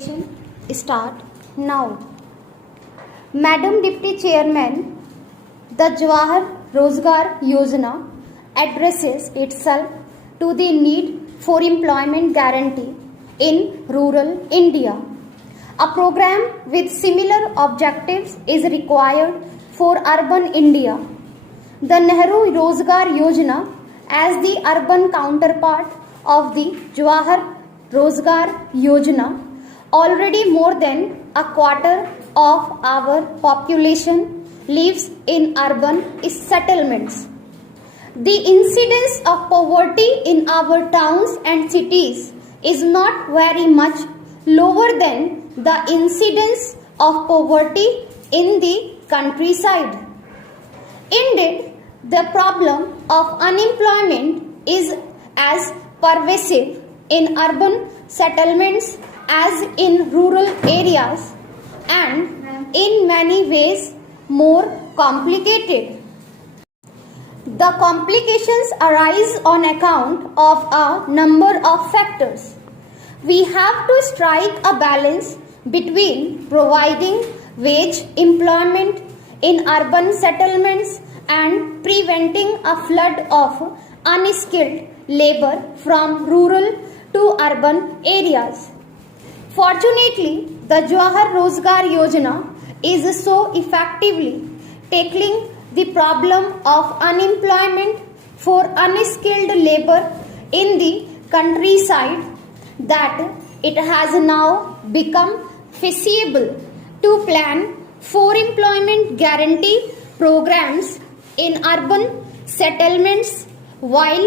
Start now. Madam Deputy Chairman, the Jawahar Rozgar Yojana addresses itself to the need for employment guarantee in rural India. A program with similar objectives is required for urban India. The Nehru Rozgar Yojana, as the urban counterpart of the Jawahar Rozgar Yojana, already more than a quarter of our population lives in urban settlements. The incidence of poverty in our towns and cities is not very much lower than the incidence of poverty in the countryside. Indeed, the problem of unemployment is as pervasive in urban settlements as in rural areas, and in many ways more complicated. The complications arise on account of a number of factors. We have to strike a balance between providing wage employment in urban settlements and preventing a flood of unskilled labor from rural to urban areas. Fortunately, the Jawahar Rozgar Yojana is so effectively tackling the problem of unemployment for unskilled labor in the countryside that it has now become feasible to plan for employment guarantee programs in urban settlements while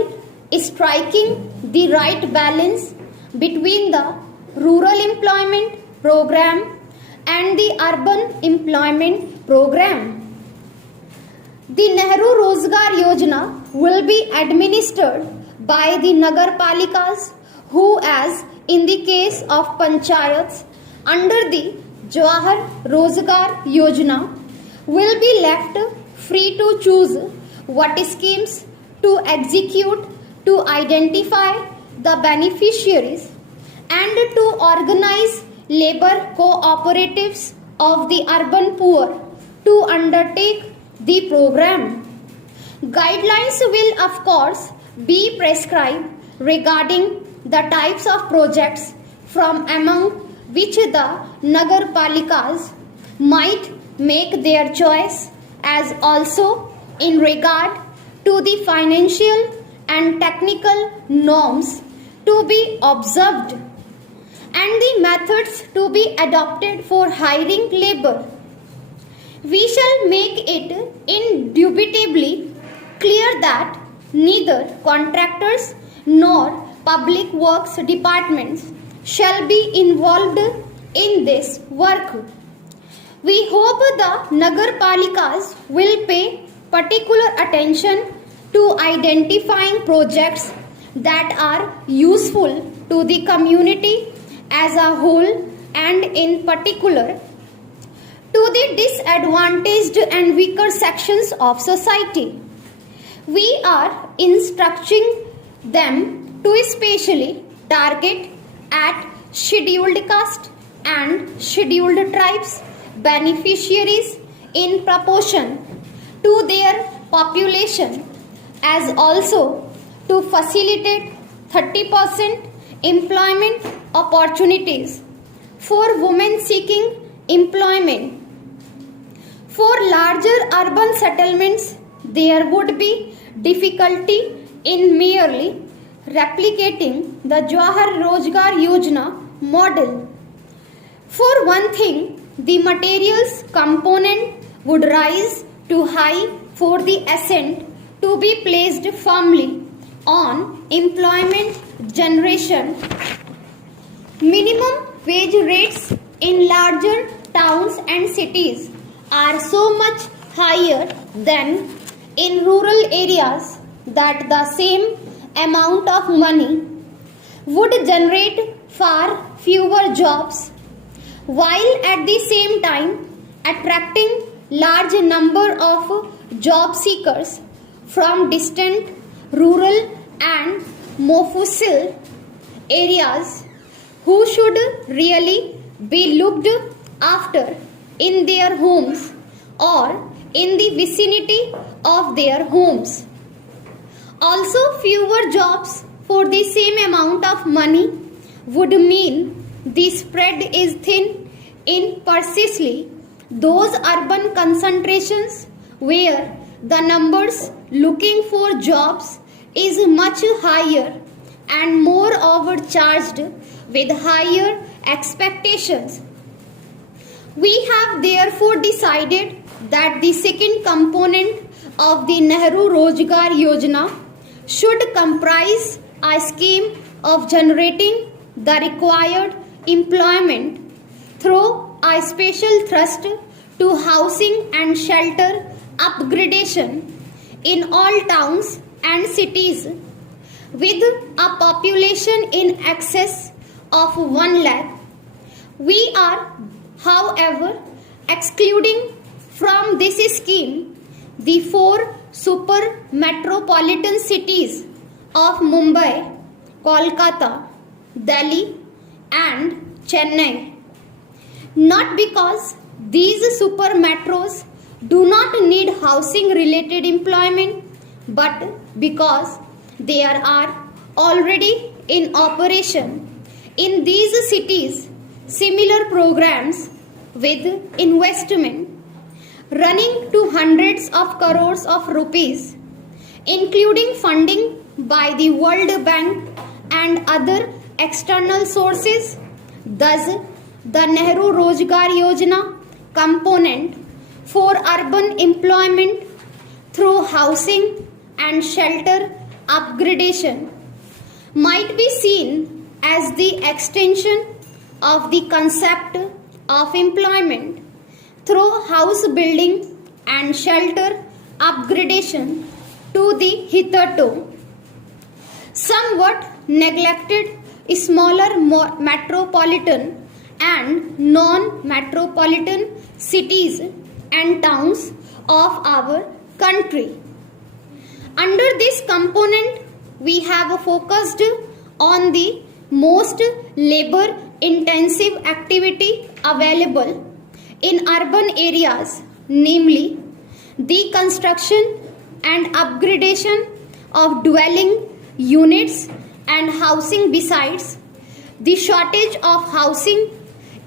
striking the right balance between the rural employment program and the urban employment program. The Nehru Rozgar Yojana will be administered by the Nagar Palikas, who, as in the case of Panchayats under the Jawahar Rozgar Yojana, will be left free to choose what schemes to execute to identify the beneficiaries and to organize labor cooperatives of the urban poor to undertake the program. Guidelines will of course be prescribed regarding the types of projects from among which the Nagar Palikas might make their choice, as also in regard to the financial and technical norms to be observed and the methods to be adopted for hiring labor. We shall make it indubitably clear that neither contractors nor public works departments shall be involved in this work. We hope the Nagar Palikas will pay particular attention to identifying projects that are useful to the community as a whole and in particular to the disadvantaged and weaker sections of society. We are instructing them to especially target at scheduled caste and scheduled tribes beneficiaries in proportion to their population, as also to facilitate 30% employment opportunities for women seeking employment. For larger urban settlements, there would be difficulty in merely replicating the Jawahar Rozgar Yojana model. For one thing, the materials component would rise too high for the ascent to be placed firmly on employment generation. Minimum wage rates in larger towns and cities are so much higher than in rural areas that the same amount of money would generate far fewer jobs, while at the same time attracting large number of job seekers from distant rural and Mofussil areas who should really be looked after in their homes or in the vicinity of their homes. Also, fewer jobs for the same amount of money would mean the spread is thin in precisely those urban concentrations where the numbers looking for jobs is much higher and more overcharged with higher expectations. We have therefore decided that the second component of the Nehru Rozgar Yojana should comprise a scheme of generating the required employment through a special thrust to housing and shelter upgradation in all towns and cities with a population in excess of 1 lakh. We are, however, excluding from this scheme the 4 super metropolitan cities of Mumbai, Kolkata, Delhi and Chennai. Not because these super metros do not need housing related employment, but because there are already in operation in these cities similar programs with investment running to hundreds of crores of rupees, including funding by the World Bank and other external sources. Thus, the Nehru Rozgar Yojana component for urban employment through housing and shelter upgradation might be seen as the extension of the concept of employment through house building and shelter upgradation to the hitherto somewhat neglected smaller metropolitan and non-metropolitan cities and towns of our country. Under this component, we have focused on the most labor intensive activity available in urban areas, namely the construction and upgradation of dwelling units and housing. Besides, the shortage of housing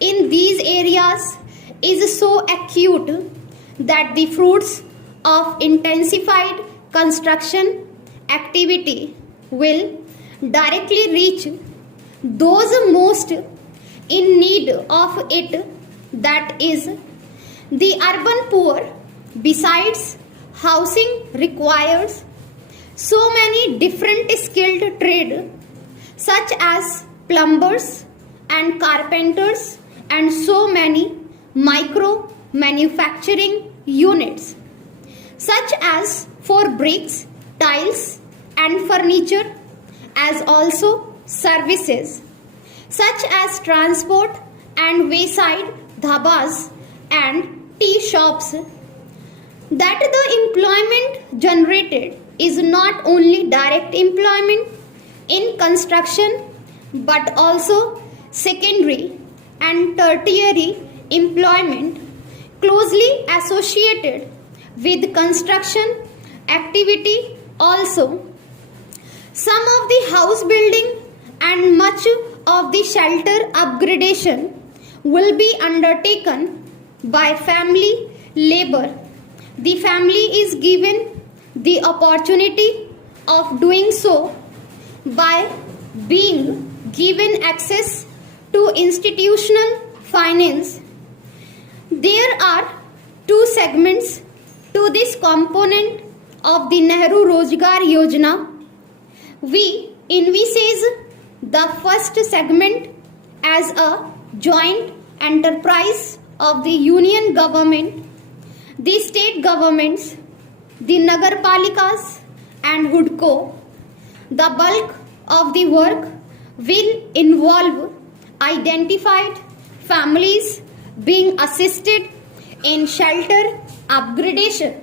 in these areas is so acute that the fruits of intensified construction activity will directly reach those most in need of it, that is, the urban poor. Besides, housing requires so many different skilled trades such as plumbers and carpenters and so many micro manufacturing units such as for bricks, tiles and furniture, as also services such as transport and wayside dhabas and tea shops, that the employment generated is not only direct employment in construction but also secondary and tertiary employment closely associated with construction activity also. Some of the house building and much of the shelter upgradation will be undertaken by family labor. The family is given the opportunity of doing so by being given access to institutional finance. There are 2 segments to this component of the Nehru Rozgar Yojana. We envisage the first segment as a joint enterprise of the union government, the state governments, the Nagarpalikas and HUDCO. The bulk of the work will involve identified families being assisted in shelter upgradation.